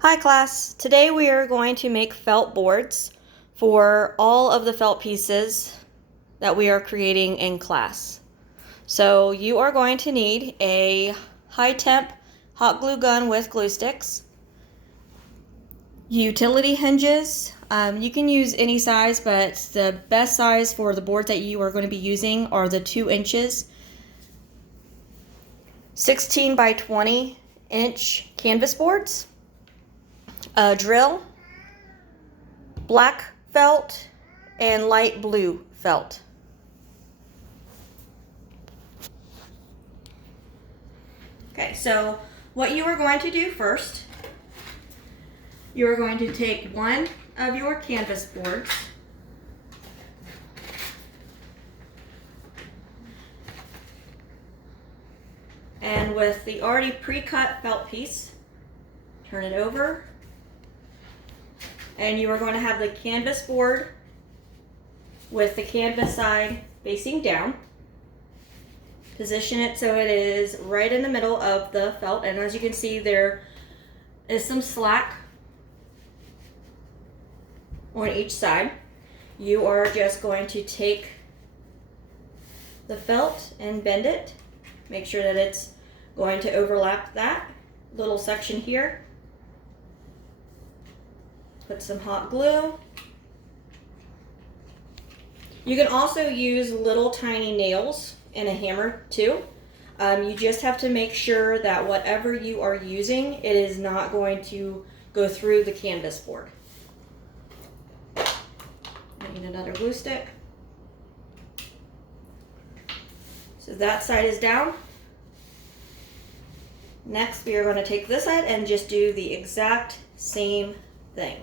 Hi class, today we are going to make felt boards for all of the felt pieces that we are creating in class. So you are going to need a high temp hot glue gun with glue sticks, utility hinges. You can use any size, but the best size for the boards that you are going to be using are the 2 inches, 16 by 20 inch canvas boards, a drill, black felt, and light blue felt. Okay, so what you are going to do first, you are going to take one of your canvas boards and with the already pre-cut felt piece, turn it over, and you are going to have the canvas board with the canvas side facing down. Position it so it is right in the middle of the felt, and as you can see there is some slack on each side. You are just going to take the felt and bend it. Make sure that it's going to overlap that little section here. Put some hot glue. You can also use little tiny nails and a hammer too. You just have to make sure that whatever you are using, it is not going to go through the canvas board. I need another glue stick. So that side is down. Next, we are going to take this side and just do the exact same thing.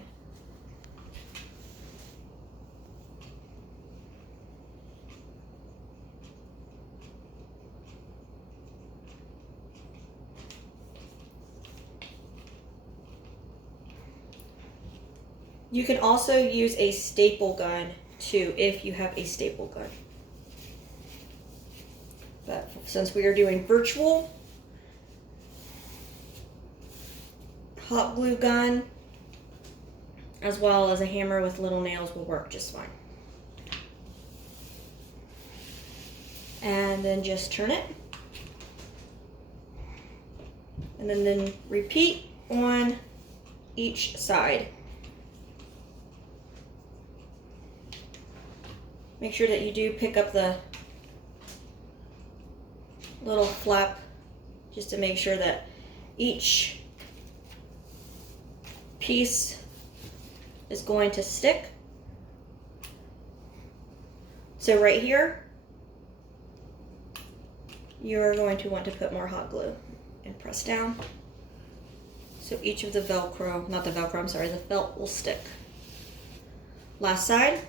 You can also use a staple gun too if you have a staple gun. But since we are doing virtual, hot glue gun as well as a hammer with little nails will work just fine. And then just turn it. And then repeat on each side. Make sure that you do pick up the little flap just to make sure that each piece is going to stick. So right here, you're going to want to put more hot glue and press down. So each of the Velcro, not the Velcro, I'm sorry, the felt will stick. Last side.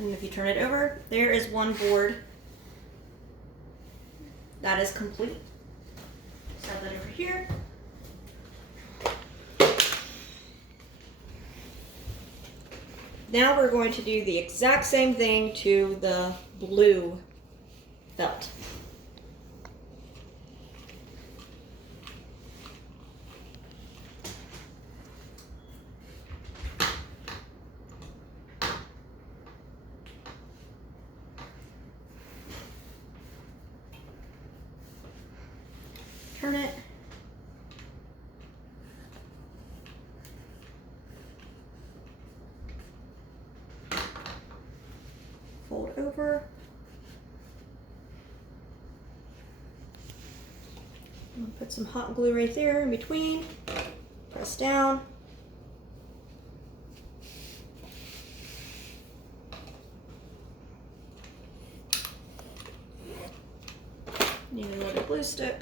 And if you turn it over, there is one board that is complete. Set that over here. Now we're going to do the exact same thing to the blue felt. Turn it. Fold over. And put some hot glue right there in between. Press down. Need another glue stick.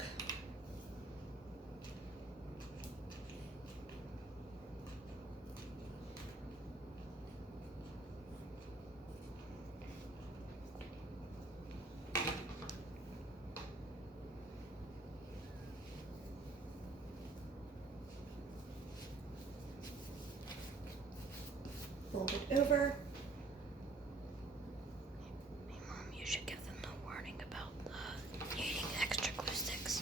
fold it over. Hey, Mom, you should give them the warning about needing extra glue sticks.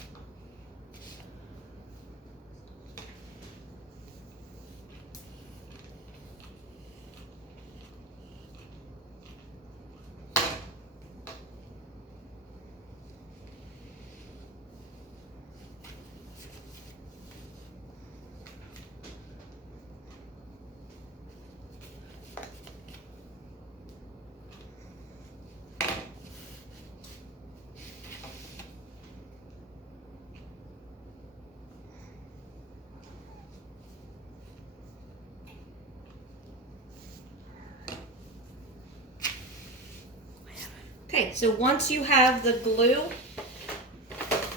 Okay, so once you have the glue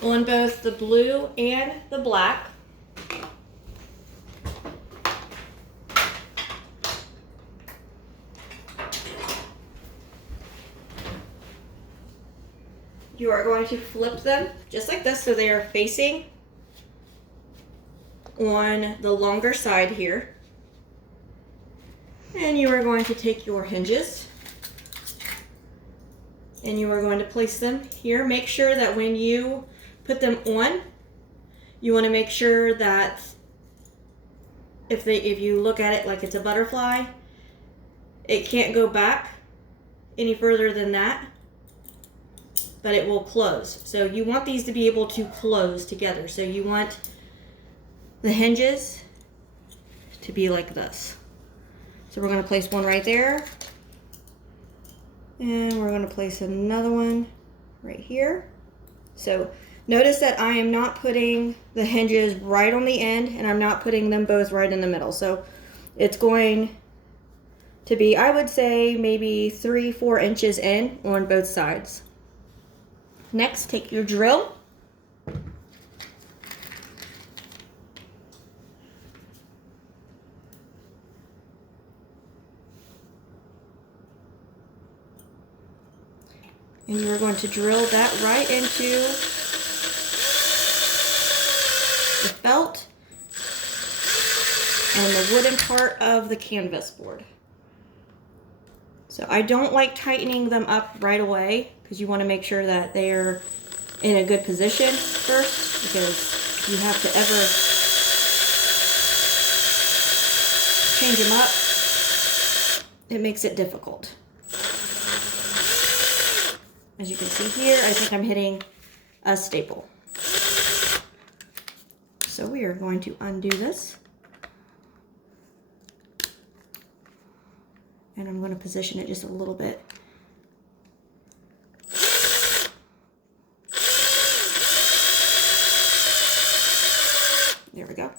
on both the blue and the black, you are going to flip them just like this so they are facing on the longer side here. And you are going to take your hinges and you are going to place them here. Make sure that when you put them on, you want to make sure that if you look at it like it's a butterfly, it can't go back any further than that, but it will close. So you want these to be able to close together. So you want the hinges to be like this. So we're going to place one right there. And we're going to place another one right here. So notice that I am not putting the hinges right on the end and I'm not putting them both right in the middle. So it's going to be, I would say, maybe 3-4 inches in on both sides. Next, take your drill. And you're going to drill that right into the felt and the wooden part of the canvas board. So I don't like tightening them up right away because you want to make sure that they're in a good position first, because you have to ever change them up. It makes it difficult. As you can see here, I think I'm hitting a staple. So we are going to undo this. And I'm going to position it just a little bit. There we go.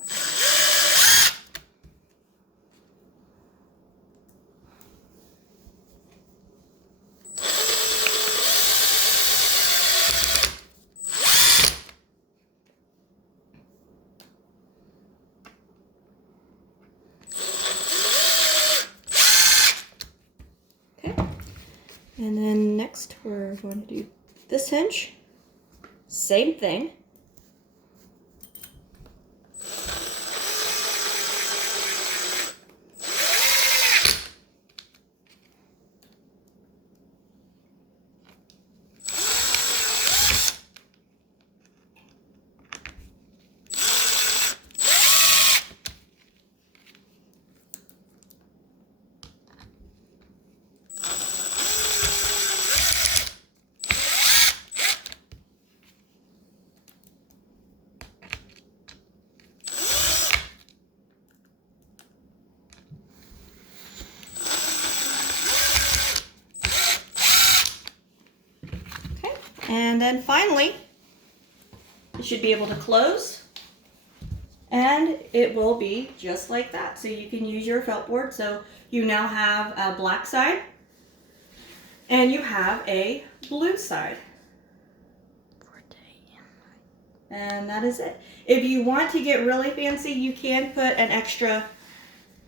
And then next we're going to do this hinge. Same thing. And then finally, it should be able to close, and it will be just like that. So you can use your felt board. So you now have a black side and you have a blue side. And that is it. If you want to get really fancy, you can put an extra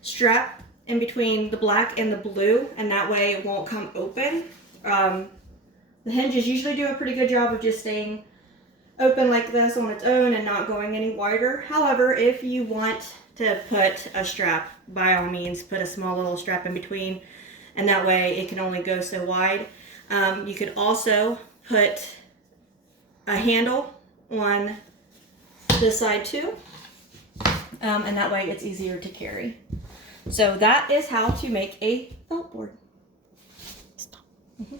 strap in between the black and the blue, and that way it won't come open. The hinges usually do a pretty good job of just staying open like this on its own and not going any wider. However, if you want to put a strap, by all means, put a small little strap in between, and that way it can only go so wide. You could also put a handle on this side too, and that way it's easier to carry. So that is how to make a felt board. Stop. Mhm.